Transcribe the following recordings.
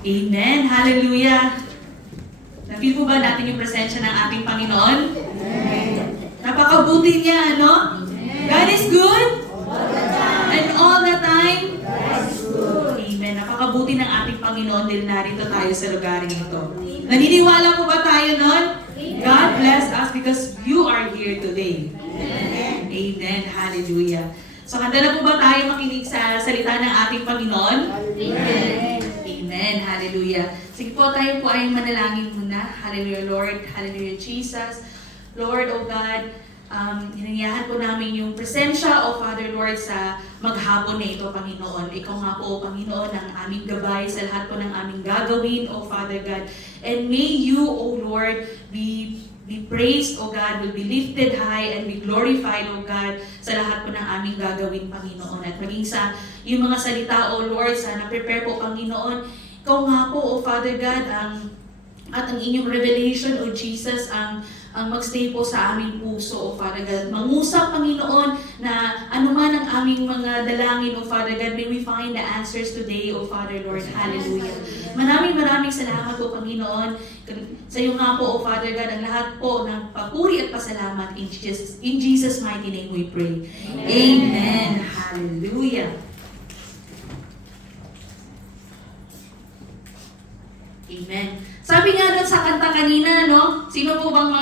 Amen. Hallelujah. Na-feel po ba natin yung presensya ng ating Panginoon? Amen. Napakabuti niya, no? God is good? And all the time? Amen. Napakabuti ng ating Panginoon din narito tayo sa lugar ito. Naniniwala po ba tayo nun? God bless us because you are here today. Amen. Hallelujah. So, handa na po ba tayo makinig sa salita ng ating Panginoon? Amen. Hallelujah. Sige po, tayo po ay manalangin muna. Hallelujah, Lord. Hallelujah, Jesus. Lord, O God, hinanyahan po namin yung presensya, O Father Lord, sa maghapon na ito, Panginoon. Ikaw nga po, O Panginoon, ang aming gabay sa lahat po ng aming gagawin, O Father God. And may you, O Lord, be praised, O God, will be lifted high and be glorified, O God, sa lahat po ng aming gagawin, Panginoon. At maging sa yung mga salita, O Lord, sana prepare po, Panginoon. Ikaw nga po, O Father God, at ang inyong revelation, O Jesus, ang magstay po sa aming puso, O Father God. Mangusap, Panginoon, na anuman ang aming mga dalangin, O Father God, may we find the answers today, O Father Lord. Hallelujah. Maraming salamat po, Panginoon. Sa iyo nga po, O Father God, ang lahat po ng papuri at pasalamat in Jesus' mighty name we pray. Amen. Hallelujah. Amen. Sabi nga doon sa kanta kanina, no? Sino po bang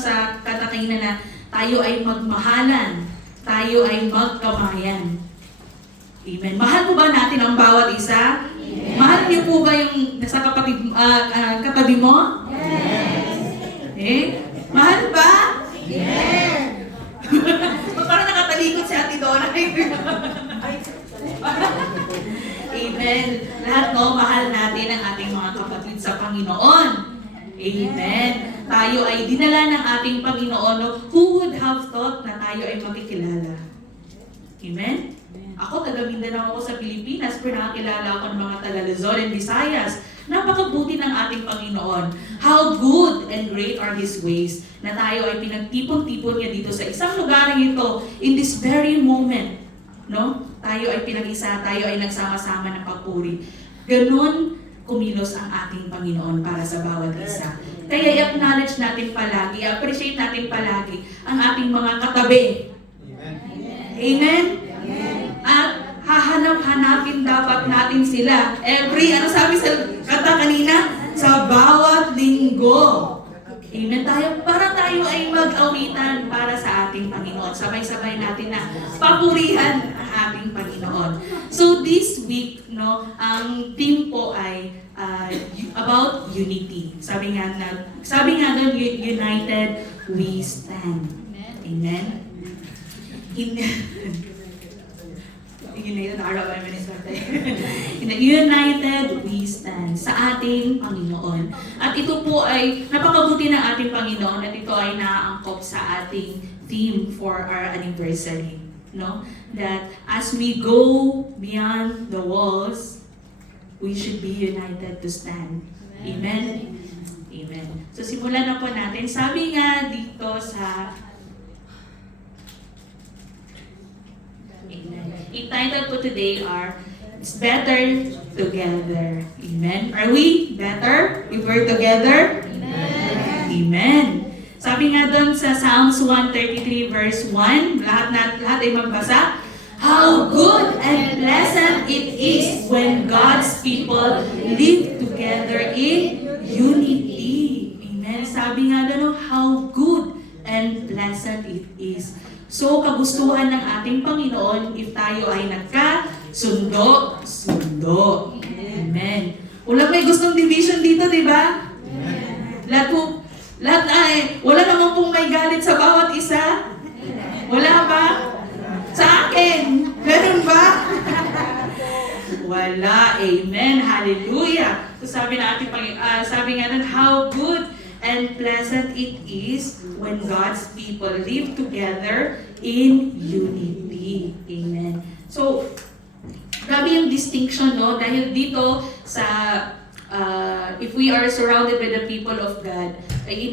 sa kanta kanina na tayo ay magmahalan, tayo ay magkamayan. Amen. Mahal po ba natin ang bawat isa? Yes. Mahal niyo po ba yung nasa katabi mo? Yes. Eh? Mahal ba? Yes. Parang nakatalikod si Ate Dora. Amen. Lahat no, mahal natin ang ating mga kapatid sa Panginoon. Amen. Tayo ay dinala ng ating Panginoon. No? Who would have thought na tayo ay makikilala? Amen? Ako, taga Mindanao ako sa Pilipinas, pero nakakilala ako ng mga taga Luzon and Visayas. Napakabuti ng ating Panginoon. How good and great are His ways na tayo ay pinagtipon-tipon niya dito sa isang lugar ito in this very moment. No? Tayo ay pinag-isa, tayo ay nagsama-sama ng papuri. Ganon kumilos ang ating Panginoon para sa bawat isa. Kaya i-acknowledge natin palagi, appreciate natin palagi ang ating mga katabi. Amen? At hahanap-hanapin dapat natin sila. Ano sabi sa kata kanina? Sa bawat linggo. Amen. Para tayo ay mag-awitan para sa ating Panginoon. Sabay-sabay natin na papurihan ang ating Panginoon. So this week, no, ang theme po ay about unity. Sabi nga doon, united we stand. Amen. United we stand sa ating Panginoon. At ito po ay napakabuti ng ating Panginoon at ito ay naaangkop sa ating theme for our anniversary. No? That as we go beyond the walls, we should be united to stand. Amen? Amen. So simulan na po natin. Sabi nga dito sa entitled po today are It's Better Together. Amen. Are we better if we're together? Amen. Amen. Sabi nga doon sa Psalms 133 verse 1, lahat ay magbasa. How good and pleasant it is when God's people live together in unity. Amen. Sabi nga doon, how good and pleasant it is. So, kagustuhan ng ating Panginoon if tayo ay nagka-sundo. Amen. Wala may gustong division dito, di ba? Wala naman pong may galit sa bawat isa. Wala ba? Sa akin. Meron ba? Wala. Amen. Hallelujah. So, sabi nga nun, how good and pleasant it is when God's people live together in unity. Amen. So, grabe yung distinction, no? Dahil dito sa, if we are surrounded by the people of God, ay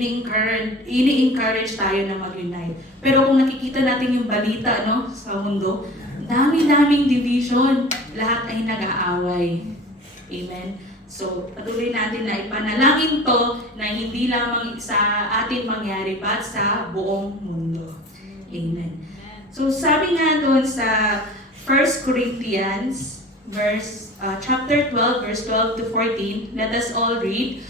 ini-encourage tayo na mag-unite. Pero kung nakikita natin yung balita, no, sa mundo, Dami-daming division. Lahat ay nag-aaway. Amen. So, patuloy natin na ipanalangin to na hindi lamang sa atin mangyari, but sa buong mundo. Amen. So, sabi nga doon sa 1 Corinthians, chapter 12, verse 12 to 14, let us all read.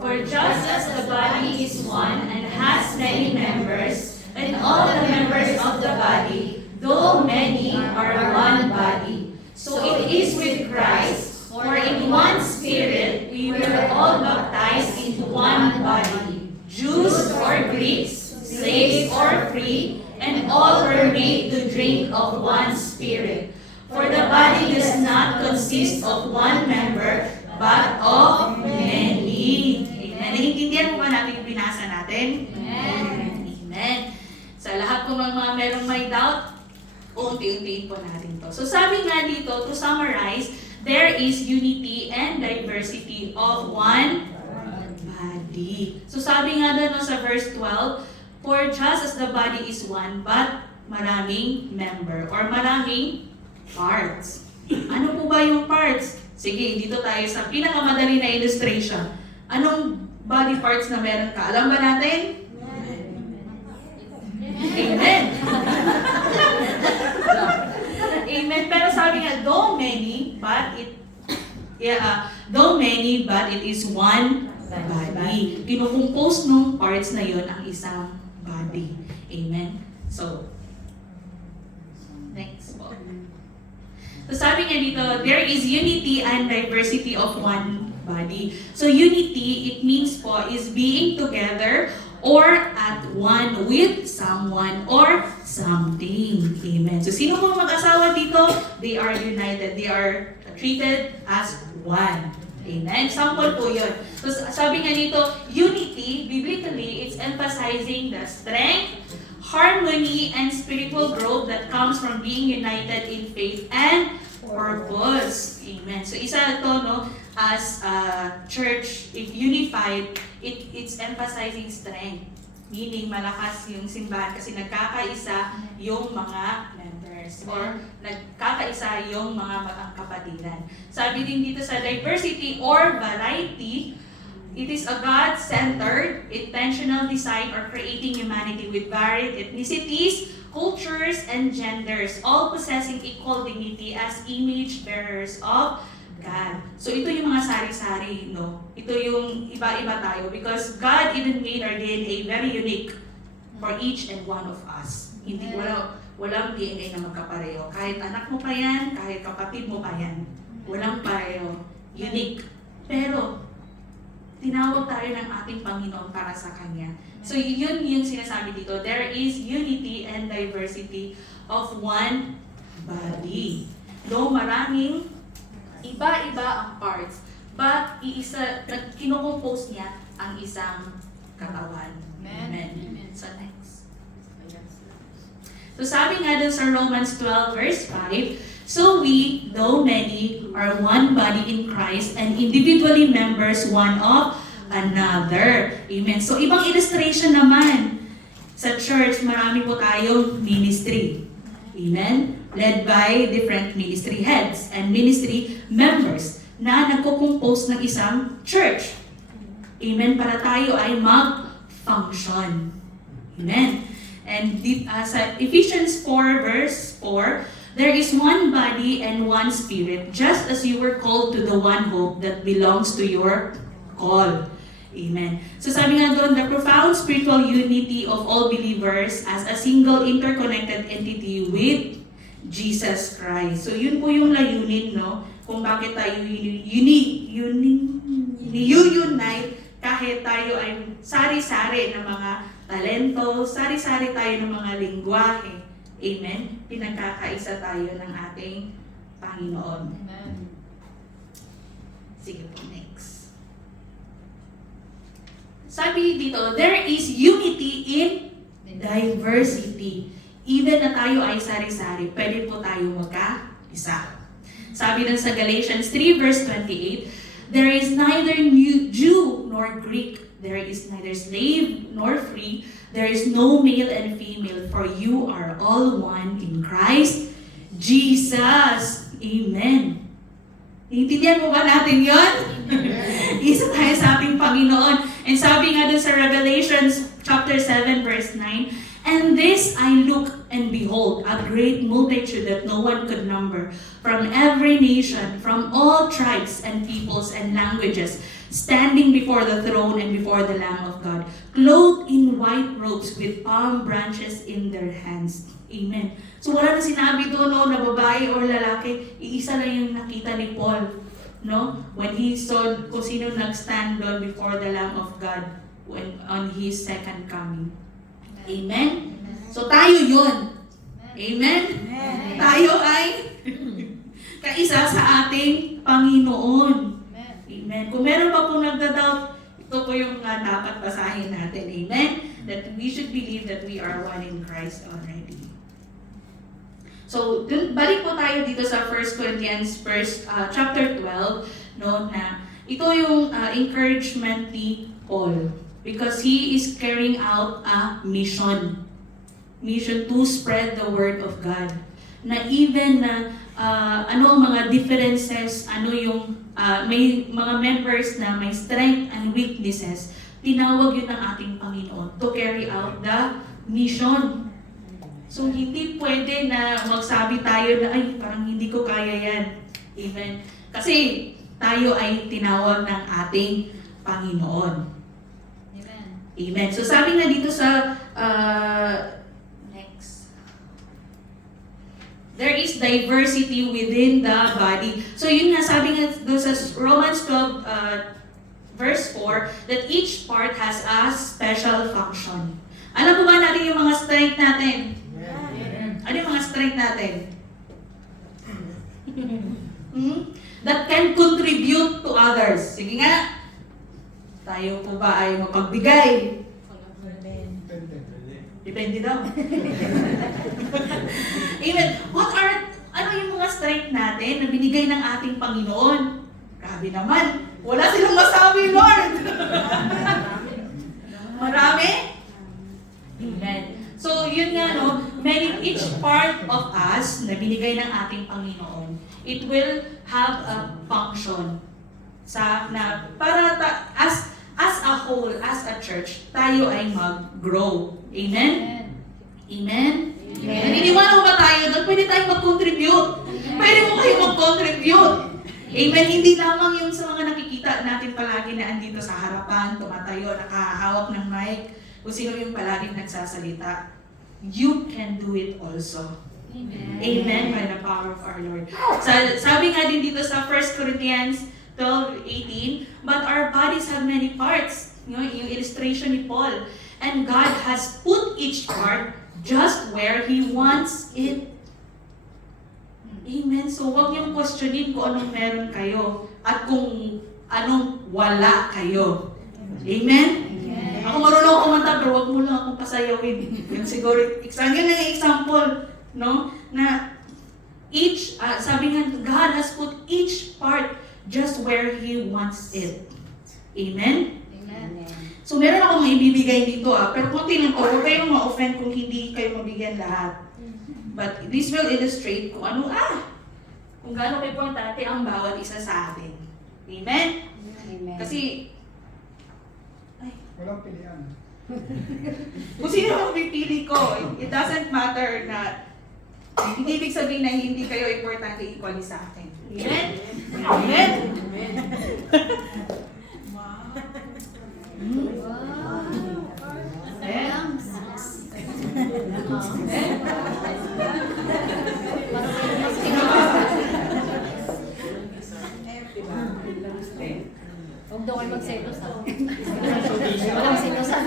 For just as the body is one and has many members, and all the members of the body, though many, are one body, so it is with Christ. For in one Spirit we were all baptized into one body, Jews or Greeks, slaves or free, and all were made to drink of one Spirit. For the body does not consist of one member, but of many. Amen. Naiintindihan mo ba natin yung binasa natin? Amen. Amen. Sa lahat po ng mga merong may doubt, unti-untiin po natin to. So sabi nga dito, to summarize, there is unity and diversity of one body. So sabi nga doon sa verse 12, for just as the body is one, but maraming member or maraming parts. Ano po ba yung parts? Sige, dito tayo sa pinakamadali na illustration. Anong body parts na meron ka? Alam ba natin? Amen. Amen. Pero sabi nga, though many, but it is one body. Kinukumpose nung parts na yon ang isang body. Amen. So, next po. So sabi nga dito, there is unity and diversity of one body. So unity, it means po, is being together or at one with someone or something. Amen. So sino mga mag-asawa dito? They are united. They are treated as one. Amen. Sample po yun. So sabi nga dito, unity, biblically, it's emphasizing the strength, harmony, and spiritual growth that comes from being united in faith and purpose. Amen. So isa ito, no, as a church, if unified, it's emphasizing strength. Meaning, malakas yung simbahan kasi nagkakaisa yung mga members or nagkakaisa yung mga kapatiran. Sabi din dito sa diversity or variety, it is a God-centered, intentional design or creating humanity with varied ethnicities, cultures, and genders, all possessing equal dignity as image bearers of God. So ito yung mga sari-sari, no? Ito yung iba-iba tayo because God even made our DNA very unique for each and one of us. Hindi walang DNA na magkapareho. Kahit anak mo pa yan, kahit kapatid mo pa yan. Walang pareho. Unique. Pero tinawag tayo ng ating Panginoon para sa Kanya. So yun yung sinasabi dito. There is unity and diversity of one body. Though maraming iba-iba ang parts, but kinukompose niya ang isang katawan. Amen. So next. So sabi nga dun sa Romans 12 verse 5, so we, though many, are one body in Christ and individually members one of another. Amen. So ibang illustration naman. Sa church, marami po tayong ministry. Amen. Led by different ministry heads and ministry members na nagko-compose ng isang church. Amen. Para tayo ay mag-function. Amen. And sa Ephesians 4 verse 4, there is one body and one spirit, just as you were called to the one hope that belongs to your call. Amen. So sabi nga doon, the profound spiritual unity of all believers as a single interconnected entity with Jesus Christ. So yun po yung layunin, no? Kung bakit tayo unite kahit tayo ay sari-sari ng mga talento, sari-sari tayo ng mga lingwahe. Amen? Pinagkakaisa tayo ng ating Panginoon. Amen. Sige po, next. Sabi dito, there is unity in diversity. Even na tayo ay sari-sari, pwede po tayo magkaisa. Sabi dun sa Galatians 3 verse 28, there is neither Jew nor Greek, there is neither slave nor free, there is no male and female, for you are all one in Christ Jesus. Amen. Naiintindihan mo ba natin yon? Isa tayo sa ating Panginoon. And sabi nga dun sa Revelations chapter 7 verse 9, "And this I look, and behold, a great multitude that no one could number, from every nation, from all tribes and peoples and languages, standing before the throne and before the Lamb of God, clothed in white robes with palm branches in their hands." Amen. So wala na sinabi doon, no, na babae or lalaki, iisa lang yung nakita ni Paul, no? When he saw kung sino nag-stand doon before the Lamb of God when on his second coming. Amen? So tayo yun. Amen? Tayo ay kaisa sa ating Panginoon. Amen. Kung meron pa pong nagda-doubt, ito po yung dapat basahin natin. Amen? That we should believe that we are one in Christ already. So, balik po tayo dito sa 1 Corinthians chapter 12, no, na ito yung encouragement ni Paul because he is carrying out a mission. Mission to spread the word of God. Na even na mga differences, yung may mga members na may strength and weaknesses, tinawag yun ng ating Panginoon to carry out the mission. So, hindi pwede na magsabi tayo na, ay, parang hindi ko kaya yan. Amen. Kasi tayo ay tinawag ng ating Panginoon. Amen. Amen. So, sabi nga dito sa next. There is diversity within the body. So, yun nga, sabi nga doon sa Romans 12, verse 4, that each part has a special function. Alam mo ba natin yung mga strength natin? Ano yung mga strength natin? That can contribute to others. Sige nga. Tayo po ba ay mapagbigay? Depende daw. Amen. Ano yung mga strength natin na binigay ng ating Panginoon? Grabe naman. Wala silang masabi, Lord. Marami? Amen. So, yun nga, no, each part of us na binigay ng ating Panginoon, it will have a function as a whole, as a church, tayo ay mag-grow. Amen? Amen? Naniniwala mo ba tayo doon? Pwede tayong mag-contribute. Pwede mo kayo mag-contribute. Amen? Hindi lamang yung sa mga nakikita natin palagi na andito sa harapan, tumatayo, nakahawak ng mic, kung sino yung palaging nagsasalita. You can do it also. Amen. Amen, by the power of our Lord. Sabi nga din dito sa 1 Corinthians 12:18, but our bodies have many parts. Yung illustration ni Paul. And God has put each part just where He wants it. Amen. So, huwag niyong questionin kung anong meron kayo at kung anong wala kayo. Amen? Ako marunong kumanta, pero wag mo lang akong pasayawin. Yun siguro, yun ang example, no? Na sabi nga, God has put each part just where He wants it. Amen? Amen. So meron akong maibibigay dito pero konti lang to, huwag kayong ma-offend kung hindi kayo mabigyan lahat. But this will illustrate kung kung gaano importante ang bawat isa sa atin. Amen? Amen. Kasi, Walang pilihan. kung sino ang pipili ko, it doesn't matter na hindi ibig sabihin na hindi kayo importante equally sa akin. Amen? Amen? Huwag daw kayo magselos ha. Walang selos ha.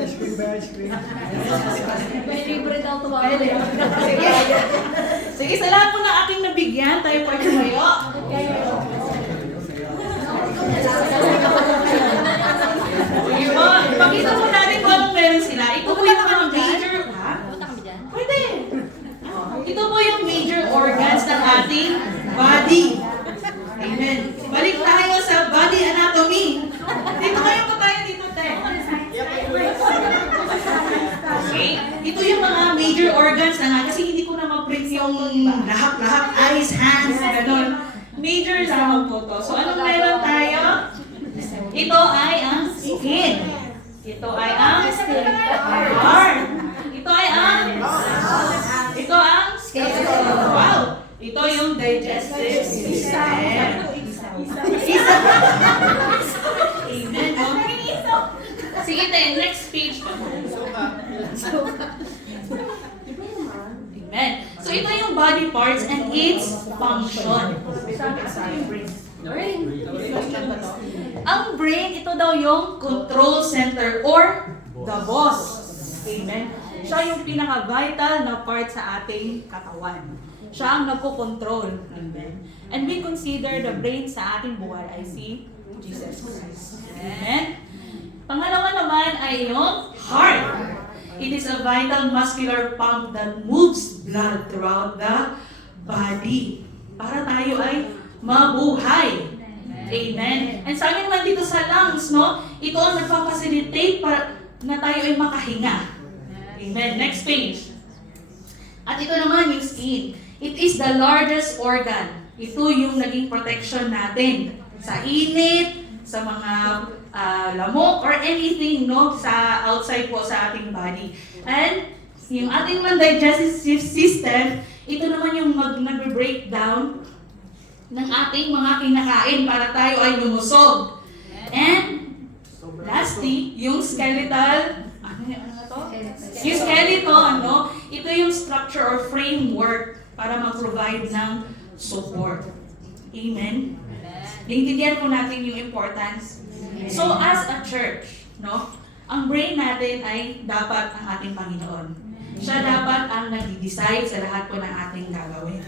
Ice cream ba ice cream? May libre daw tuwa. Sige. Sige, sa lahat po ng aking nabigyan, tayo po ay tumayo. Sige po, pakita po natin kung anong meron sila. Ito po yung mga major, Punta kami dyan. Pwede. Ito po yung major organs ng ating body. Amen. Balik tayo sa body anatomy. Dito kayo po tayo dito, te. Okay? Ito yung mga major organs yung lahat, eyes, hands, gano'n. Major lamang po to. So, anong meron tayo? Ito ay ang skin. Ito ay ang heart. Ito ay ang ito ang wow. Ito yung digestive system. Isa. Amen. Sige tayo, next page pa po. Amen. So ito yung body parts and its function. Ang brain, ito daw yung control center or the boss. Amen. Siya yung pinaka-vital na part sa ating katawan. Siya ang nagko-control. Amen. And we consider the brain sa ating buhay ay si Jesus Christ. Amen. Pangalawa naman ay yung heart. It is a vital muscular pump that moves blood throughout the body. Para tayo ay mabuhay. Amen. And sabi naman dito sa lungs, no? Ito ang nagpa-facilitate para na tayo ay makahinga. Amen. Next page. At ito naman yung skin. It is the largest organ. Ito yung naging protection natin sa init, sa mga lamok or anything no sa outside po sa ating body. And yung ating digestive system, ito naman yung mag-breakdown ng ating mga kinakain para tayo ay lumusog. And lastly, yung skeletal, ano to? Yung skeleton, no? Ito yung structure or framework para mag-provide ng support. Amen? Naintindihan po natin yung importance. So as a church, no, ang brain natin ay dapat ang ating Panginoon. Siya dapat ang nag-decide sa lahat po ng ating gagawin.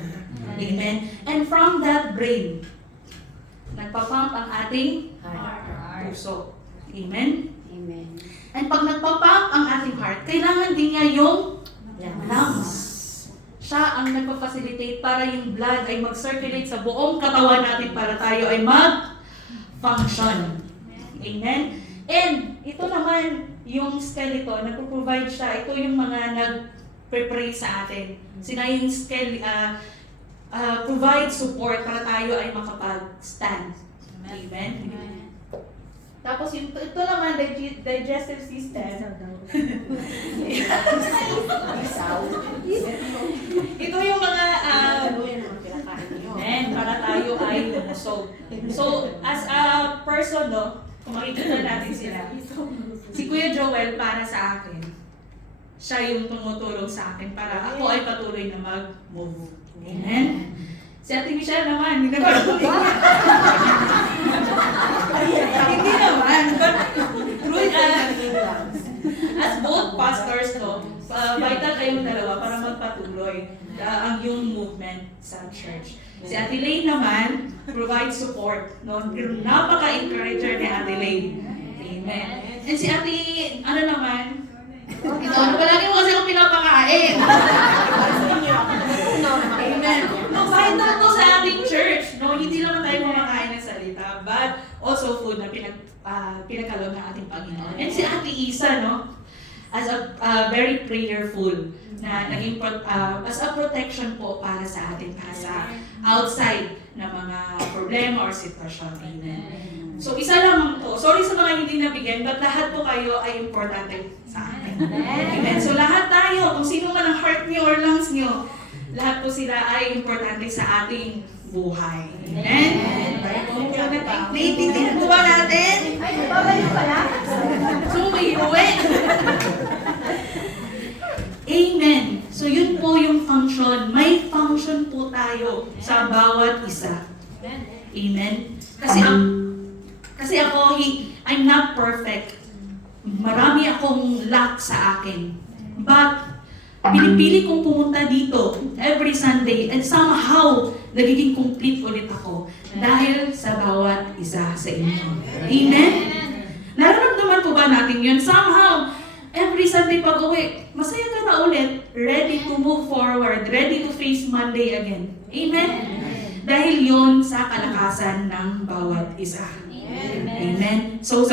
Amen? And from that brain, nagpa-pump ang ating puso. Amen? Amen. And pag nagpa-pump ang ating heart, kailangan din niya yung lungs. Siya ang nagpa-facilitate para yung blood ay mag-circulate sa buong katawan natin para tayo ay mag-function. Amen? And ito naman, yung skeleton, nagpo-provide siya. Ito yung mga nag-pray sa atin. Sila yung provide support para tayo ay makapag-stand. Amen? Tapos yung, ito naman, digestive system. Ito yung mga para tayo ay lumusog. So, as a person, no, kung makikita natin sila, si Kuya Joel para sa akin, siya yung tumutulong sa akin para ako ay patuloy na mag-move. Amen? Si Ate Michelle naman, hindi naman. Hindi naman. But, as both pastors, no, vital kayong dalawa para magpatuloy ang yung movement sa church. Si Ate Lane naman, provide support. No? Napaka-encourager ni Ate Lane. Amen. And si Ate, ano naman, ito, palagi mo kasi akong pinapakain. Amen. No, vital to sa ating church. No, hindi naman tayo kumakain ng salita, but also food na pinagkaloob ng ating Panginoon. And si Ate Isa, no, as a very prayerful na naging as a protection po para sa atin, para sa outside na mga problema or sitwasyon. Amen. So, isa lang po. Sorry sa mga hindi nabigyan, but lahat po kayo ay importante sa atin. Amen. So, lahat tayo, kung sino man ang heart niyo or lungs niyo, lahat po sila ay importante sa ating buhay. Amen. Naiintindihan po ba natin? Ay, babalik pala? So, may uwi. Amen. So, yun po yung function. May function po tayo sa bawat isa. Amen. Kasi ako, I'm not perfect. Marami akong lack sa akin. But, pinipili kong pumunta dito every Sunday and somehow, nagiging complete ulit ako dahil sa bawat isa sa inyo. Amen? Nararamdaman po ba natin yun? Somehow, every Sunday pag-uwi, masaya ka na ulit, ready to move forward, ready to face Monday again. Amen? Dahil yun sa kalakasan ng bawat isa. Amen. So,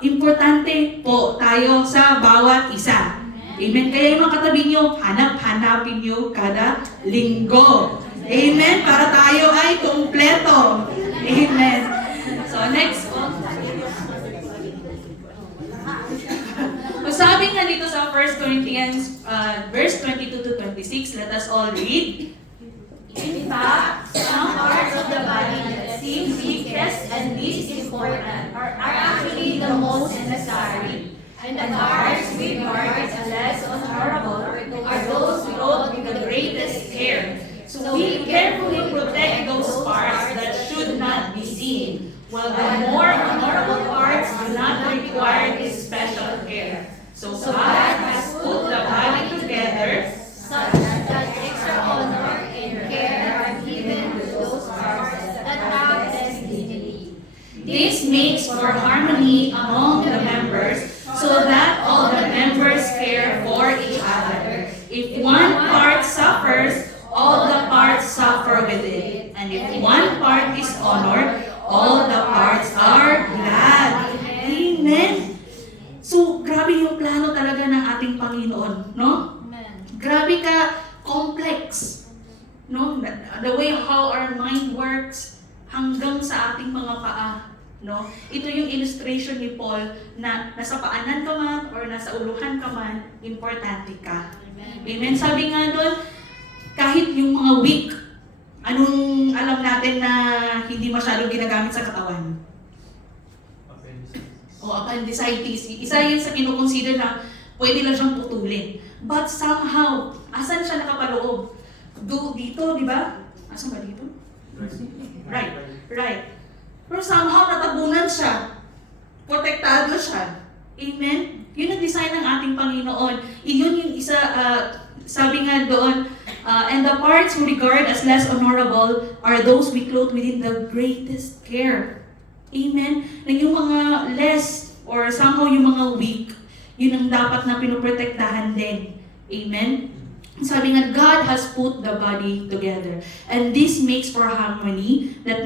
importante po tayo sa bawat isa. Amen. Kaya yung mga katabi nyo, hanapin nyo kada linggo. Amen. Para tayo ay kumpleto. Amen. So next. Sabi nga dito sa 1 Corinthians verse 22 to 26, let us all read. In fact, some parts of the body that seem weakest and least important are actually the most necessary. And the parts we regard as less honorable are those clothed with the greatest care. So we carefully protect those parts that should not be seen, while the more honorable parts do not require this special care. So God has put the body together such that extra honor and care are given to those parts that have less dignity. This makes for harmony among the members so that all the members care for each other. If one part suffers, all the parts suffer with it. And if one part is honored, all the parts are glad. Amen. So, grabe yung plano talaga ng ating Panginoon, no? Grabe ka complex, no? The way how our mind works hanggang sa ating mga paa, no? Ito yung illustration ni Paul na nasa paanan ka man or nasa uluhan ka man, importante ka. Amen. Sabi nga doon, kahit yung mga weak, anong alam natin na hindi masyado ginagamit sa katawan? O appendicitis. Isa yun sa kinukonsider na pwede lang siyang putulin. But somehow, asan siya nakapaloob? Dito, di ba? Asan ba dito? Right. Pero somehow natabunan siya. Protektado siya. Amen? Yun ang design ng ating Panginoon. Iyon yung isa, sabi nga doon, and the parts who regard as less honorable are those we clothe within the greatest care. Amen? Na yung mga less or somehow yung mga weak, yun ang dapat na pinoprotektahan din. Amen? Sabi nga, God has put the body together. And this makes for harmony that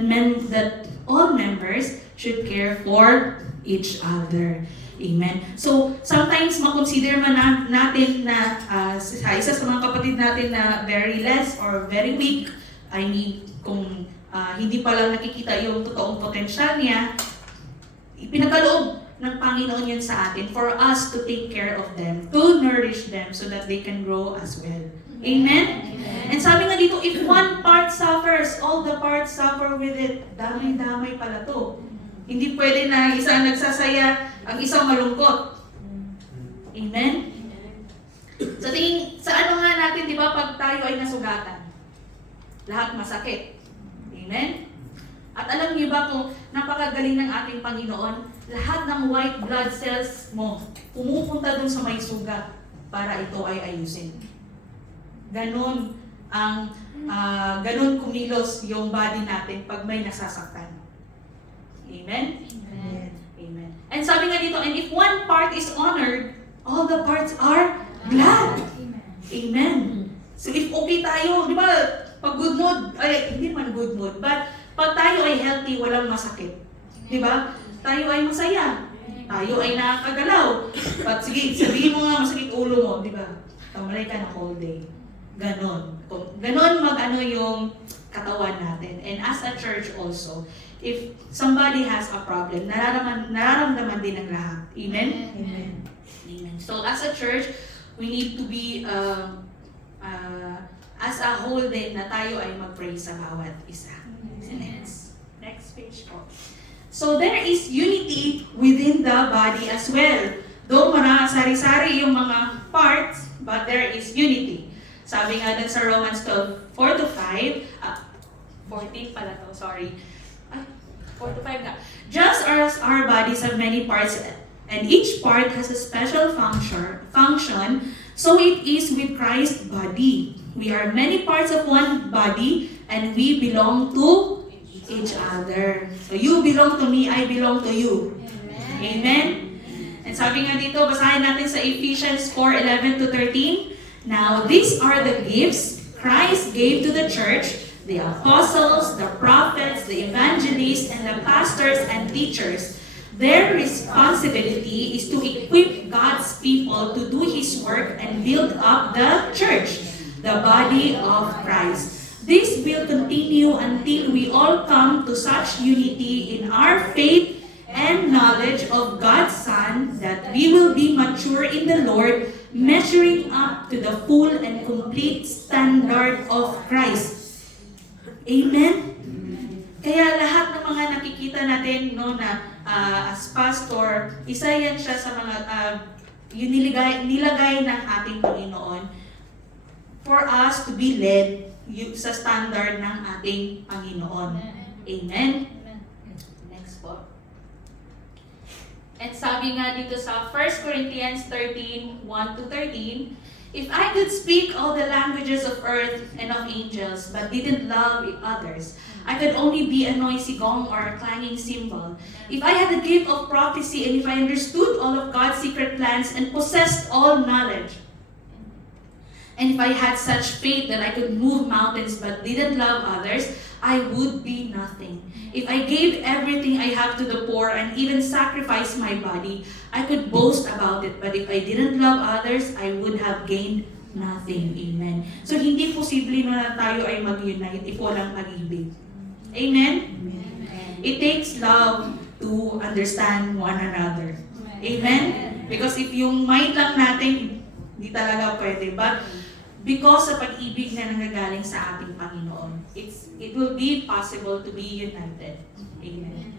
all members should care for each other. Amen. So, sometimes makonsider man natin na isa sa mga kapatid natin na very less or very weak, I mean, kung hindi pa lang nakikita yung totoong potensyal niya, ipinakaloob ng Panginoon yun sa atin for us to take care of them, to nourish them so that they can grow as well. Amen? And sabi nga dito, if one part suffers, all the parts suffer with it. Damay-damay pala to. Hindi pwede na isa ang nagsasaya, ang isang malungkot. Amen? Sa ano nga natin, di ba, pag tayo ay nasugatan, lahat masakit. Amen? At alam niyo ba kung napakagaling ng ating Panginoon, lahat ng white blood cells mo pumupunta dun sa may sugat para ito ay ayusin. Ganon kumilos yung body natin pag may nasasaktan. Amen? Amen. Amen. And sabi nga dito, and if one part is honored, all the parts are glad. Amen. So if okay tayo, di ba, pag good mood, ay hindi man good mood, but pag tayo ay healthy, walang masakit. Di ba? Tayo ay masaya. Tayo ay nakakagalaw. But sige, sabihin mo nga masakit ulo mo, di ba? Tamalay ka na all day. Ganon. Ganon mag-ano yung katawan natin. And as a church also, if somebody has a problem, nararamdaman din ng lahat. Amen? Amen. Amen. So as a church, we need to be as a whole din na tayo ay mag-pray sa bawat isa. Next page po. So there is unity within the body as well. Though sari-sari yung mga parts, but there is unity. Sabi nga dun sa Romans 12:4-5, 14 pala to, sorry. 4-5 nga. Just as our bodies have many parts and each part has a special function, so it is with Christ's body. We are many parts of one body and we belong to each other. So you belong to me, I belong to you. Amen? And sabi nga dito, basahin natin sa Ephesians 4:11-13. Now, these are the gifts Christ gave to the church, the apostles, the prophets, the evangelists, and the pastors and teachers. Their responsibility is to equip God's people to do His work and build up the church, the body of Christ. This will continue until we all come to such unity in our faith and knowledge of God's Son that we will be mature in the Lord, measuring up to the full and complete standard of Christ. Amen? Kaya lahat ng mga nakikita natin no, na as pastor, isa yan siya sa mga yung nilagay ng ating Panginoon for us to be led sa standard ng ating Panginoon. Amen? Next po. And sabi nga dito sa 1 Corinthians 13, 1-13, if I could speak all the languages of earth and of angels, but didn't love others, I could only be a noisy gong or a clanging cymbal. If I had the gift of prophecy and if I understood all of God's secret plans and possessed all knowledge, and if I had such faith that I could move mountains but didn't love others, I would be nothing. If I gave everything I have to the poor and even sacrificed my body, I could boast about it. But if I didn't love others, I would have gained nothing. Amen. So hindi posible na tayo ay mag-unite if walang pag-ibig. Amen? It takes love to understand one another. Amen? Because if yung mind lang natin, hindi talaga pwede. But because sa pag-ibig na nanggagaling sa ating Panginoon, it will be possible to be united. Amen.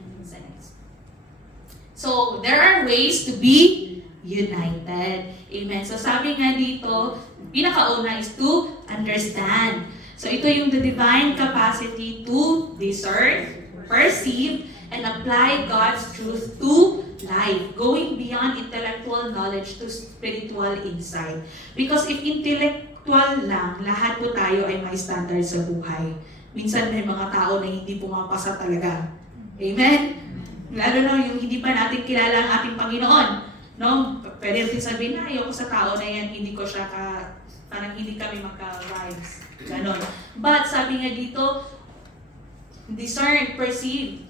So, there are ways to be united. Amen. So, sabi nga dito, pinakauna is to understand. So, ito yung the divine capacity to discern, perceive, and apply God's truth to life, going beyond intellectual knowledge to spiritual insight. Because if intellectual lang, lahat po tayo ay may standard sa buhay. Minsan may mga tao na hindi pumapasa talaga. Amen? Lalo na yung hindi pa natin kilala ang ating Panginoon. No? Pwede natin sabihin na, ayoko sa tao na yan, hindi ko siya parang hindi kami magka-vibes. Ganon. But sabi nga dito, discern, perceive,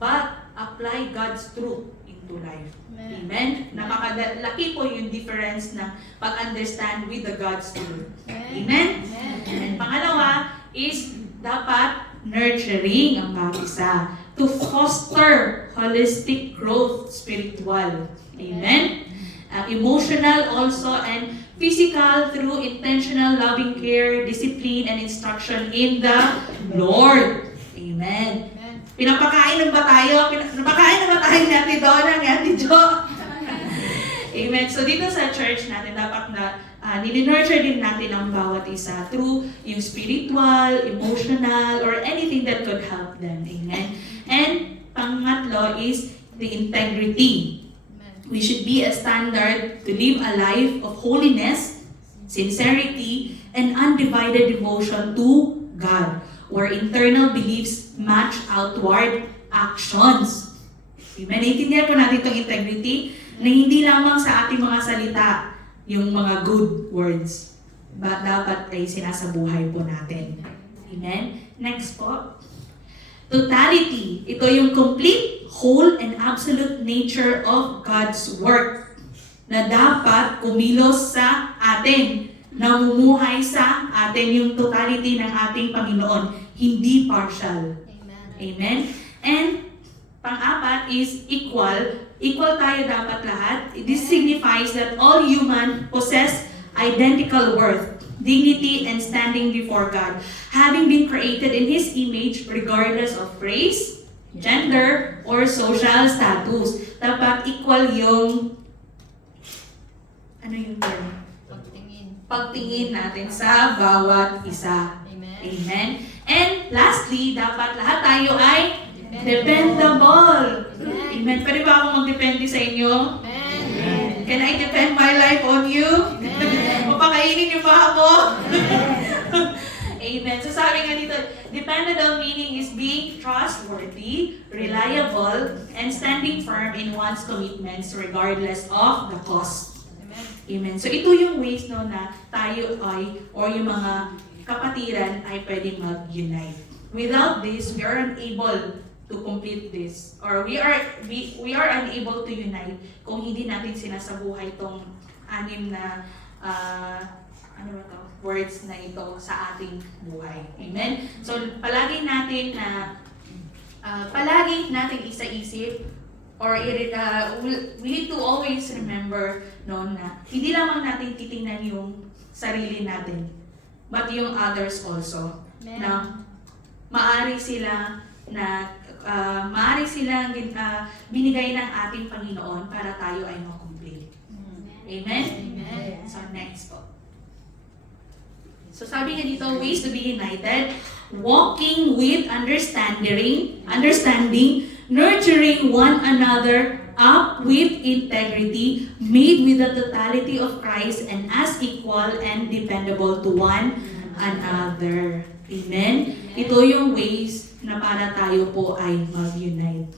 but apply God's truth into life. Amen? Napakalaki po yung difference ng pag-understand with the God's truth. Amen? And pangalawa is dapat nurturing ang bawat isa to foster holistic growth spiritual. Amen? Emotional also and physical through intentional loving care, discipline, and instruction in the Lord. Amen. Pinapakain na ba tayo? Napakain na ba tayo ni Ate Donna, ni Ate Jo? Amen. So dito sa church natin, dapat na nili-nurture din natin ang bawat isa through yung spiritual, emotional, or anything that could help them. Amen. And pangatlo is the integrity. We should be a standard to live a life of holiness, sincerity, and undivided devotion to God, where internal beliefs match outward actions. Amen. Naiintindihan po natin itong integrity na hindi lamang sa ating mga salita yung mga good words, but dapat ay sinasabuhay po natin. Amen. Next po. Totality. Ito yung complete, whole, and absolute nature of God's work na dapat kumilos sa atin, namumuhay sa atin yung totality ng ating Panginoon, hindi partial. Amen? And pang-apat is equal. Equal tayo dapat lahat. This signifies that all human possess identical worth, dignity, and standing before God, having been created in His image regardless of race, gender, or social status. Dapat equal yung term? Pagtingin natin sa bawat isa. Amen. And lastly, dapat lahat tayo ay dependable. Amen. Pwede ba akong mag-depende sa inyo? Amen. Can I depend my life on you? Mapakainin niyo ba ako? Amen. So sabi nga dito, dependable meaning is being trustworthy, reliable, and standing firm in one's commitments regardless of the cost. Amen. So ito yung ways no na tayo ay, or yung mga kapatiran ay pwedeng mag-unite. Without this, we are unable to complete this. Or we are unable to unite kung hindi natin sinasabuhay tong anim na words na ito sa ating buhay. Amen? So, palagi natin isa-isip, or we need to always remember na hindi lamang natin titingnan yung sarili natin, but yung others also. Amen. Na maari silang binigay ng ating Panginoon para tayo ay makomplete. Amen? Amen. So, next po. So, sabi nga dito, ways to be united, walking with understanding, nurturing one another up with integrity, made with the totality of Christ, and as equal and dependable to one another. Amen? Ito yung ways na para tayo po ay mag-unite.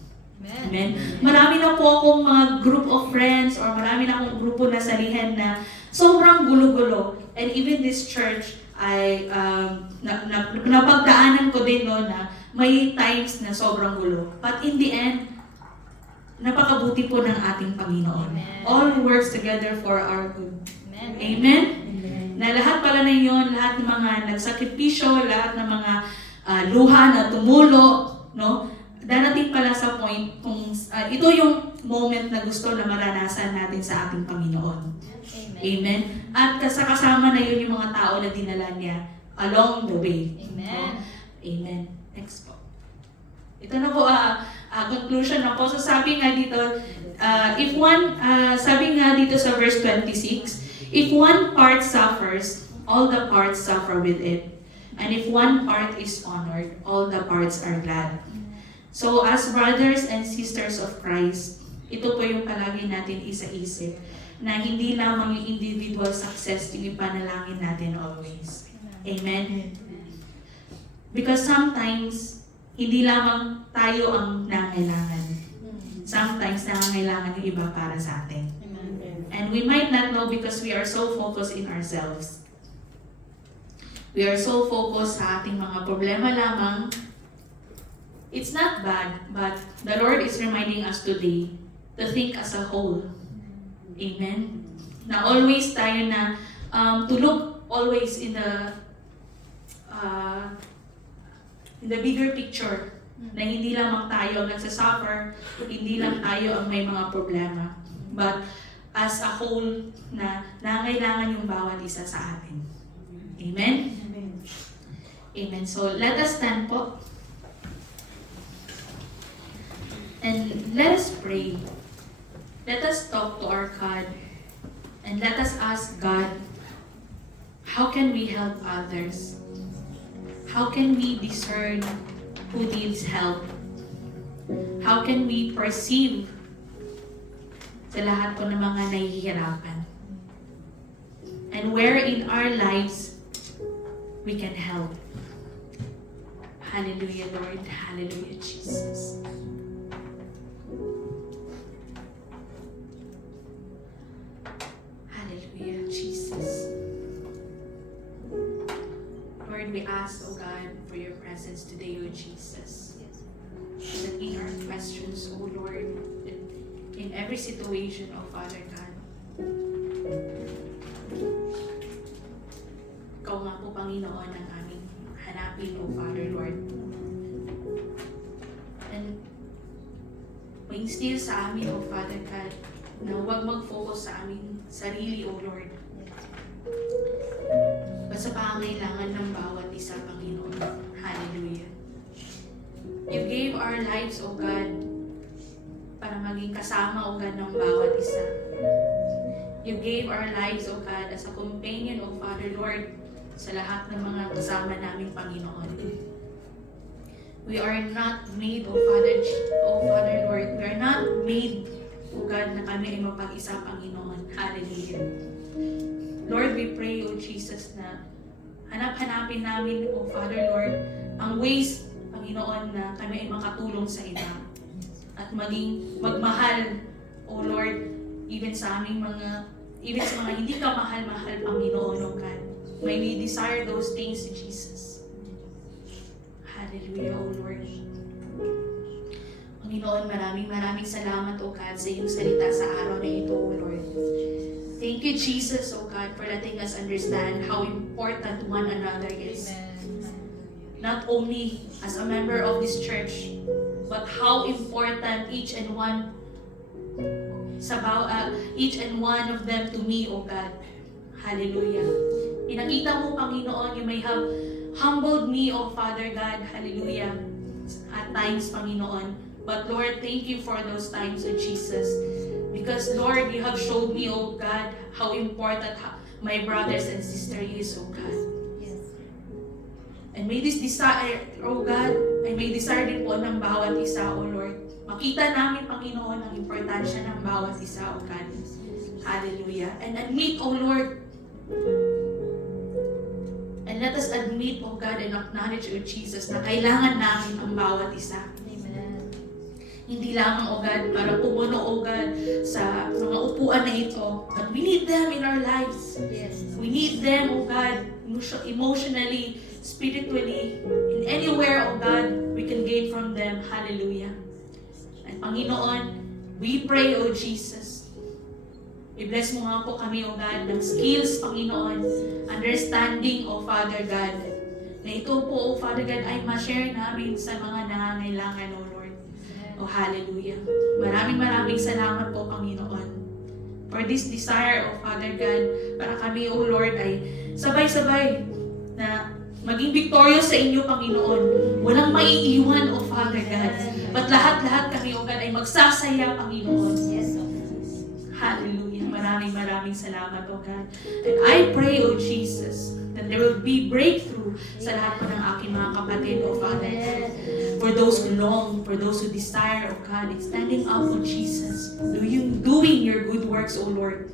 Amen? Marami na po akong mga group of friends, or marami na akong grupo na salihan na sobrang gulo-gulo. And even this church, ay napagdaanan ko din na may times na sobrang gulo. But in the end, napakabuti po ng ating Panginoon. Amen. All works together for our good. Amen. Amen? Na lahat pala na yun, lahat ng mga nagsakripisyo, lahat ng mga luha na tumulo, no? Darating pala sa point kung ito yung moment na gusto na maranasan natin sa ating Panginoon. Amen. At kasama na yun yung mga tao na dinala niya along the way. Amen. Amen. Next po. Ito na po, conclusion na po. So sabi nga dito, sabi nga dito sa verse 26, if one part suffers, all the parts suffer with it. And if one part is honored, all the parts are glad. So as brothers and sisters of Christ, ito po yung palagi natin isa-isip, na hindi lamang yung individual success yung ipanalangin natin always. Amen? Because sometimes, hindi lamang tayo ang nangailangan. Sometimes, nangailangan yung iba para sa atin. And we might not know because we are so focused in ourselves. We are so focused sa ating mga problema lamang. It's not bad, but the Lord is reminding us today to think as a whole. Amen? Na always tayo na to look always in the bigger picture. Na hindi lamang tayo ang nagsasuffer, hindi lang tayo ang may mga problema. But as a whole, na nangailangan yung bawat isa sa atin. Amen? Amen. So let us stand po. And let us pray. Let us talk to our God, and let us ask God, how can we help others? How can we discern who needs help? How can we perceive sa lahat po ng mga nahihirapan? And where in our lives we can help? Hallelujah, Lord. Hallelujah, Jesus. Hallelujah, Jesus. Lord, we ask, O God, for your presence today, O Jesus. That in our questions, O Lord, in every situation, O Father God, Ikaw nga po, Panginoon, ang aming hanapin, O Father, Lord. And ma-instill sa amin, O Father God, na huwag mag-focus sa aming sarili, O Lord. Basta pangangailangan ng bawat isa, Panginoon. Hallelujah. You gave our lives, O God, para maging kasama, O God, ng bawat isa. You gave our lives, O God, as a companion, O Father, Lord, sa lahat ng mga kasama naming Panginoon. We are not made, O Father, Lord, we are not made, O God, na kami ay mapag-isa, Panginoon. Hallelujah. Lord, we pray, O Jesus, na hanap-hanapin namin, O Father, Lord, ang ways, Panginoon, na kami ay makatulong sa iba. At maging magmahal, O Lord, even sa mga hindi ka mahal-mahal, Panginoon, O God. May we desire those things, Jesus. Hallelujah, O Lord. Panginoon, maraming salamat, O God, sa iyong salita sa araw na ito, O Lord. Thank you, Jesus, O God, for letting us understand how important one another is. Not only as a member of this church, but how important each and one of them to me, O God. Hallelujah. Pinakita mo, Panginoon, you may have humbled me, O Father God. Hallelujah. At times, Panginoon. But Lord, thank you for those times, O Jesus. Because Lord, you have showed me, O God, how important my brothers and sisters is, O God. And may this desire, O God, ay may desire din po ng bawat isa, O Lord. Makita namin, Panginoon, ang importansya ng bawat isa, O God. Hallelujah. And admit, O Lord, and let us admit, O God, and acknowledge, O Jesus, na kailangan namin ang bawat isa. Hindi lamang, O God, para pumuno, O God, sa mga upuan na ito. But we need them in our lives. We need them, O God, emotionally, spiritually, in anywhere, O God, we can gain from them. Hallelujah. And Panginoon, we pray, O Jesus, i-bless mo nga po kami, O God, ng skills, Panginoon, understanding, O Father God, na ito po, O Father God, ay ma-share namin sa mga nangangailangan, O Lord. O hallelujah. Maraming salamat po, Panginoon, for this desire, O Father God, para kami, O Lord, ay sabay-sabay na maging victorious sa inyo, Panginoon. Walang maiiwan, O Father God. But lahat-lahat kami, O God, ay magsasaya, Panginoon. Hallelujah. Maraming salamat, O God. And I pray, O Jesus, that there will be breakthrough sa lahat po ng aking mga kapatid, O Father God. For those who long, for those who desire, O God, in standing up, O Jesus, doing your good works, O Lord.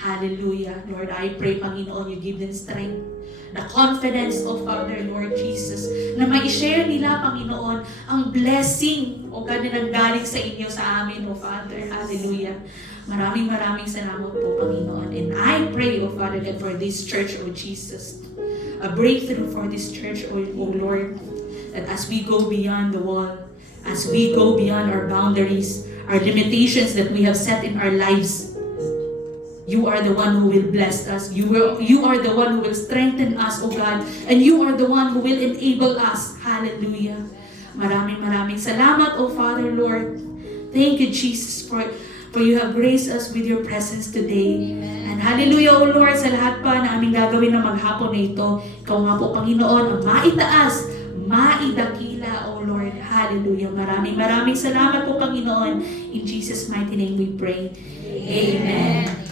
Hallelujah. Lord, I pray, Panginoon, you give them strength, the confidence of Father, Lord Jesus, na mai-share nila, Panginoon, ang blessing, O God, na nanggaling sa inyo, sa amin, O Father. Hallelujah. Maraming salamat po, Panginoon. And I pray, O Father God, for this church, O Jesus, a breakthrough for this church, O Lord, that as we go beyond the wall, as we go beyond our boundaries, our limitations that we have set in our lives, you are the one who will bless us. You are the one who will strengthen us, O God, and you are the one who will enable us. Hallelujah. Maraming salamat, O Father, Lord. Thank you, Jesus, for you have graced us with your presence today. And hallelujah, O Lord, sa lahat pa na aming gagawin na maghapon na ito, ikaw nga po, Panginoon, ang maitaas, maidakila, O Lord. Hallelujah. Maraming salamat po, Panginoon. In Jesus' mighty name we pray. Amen.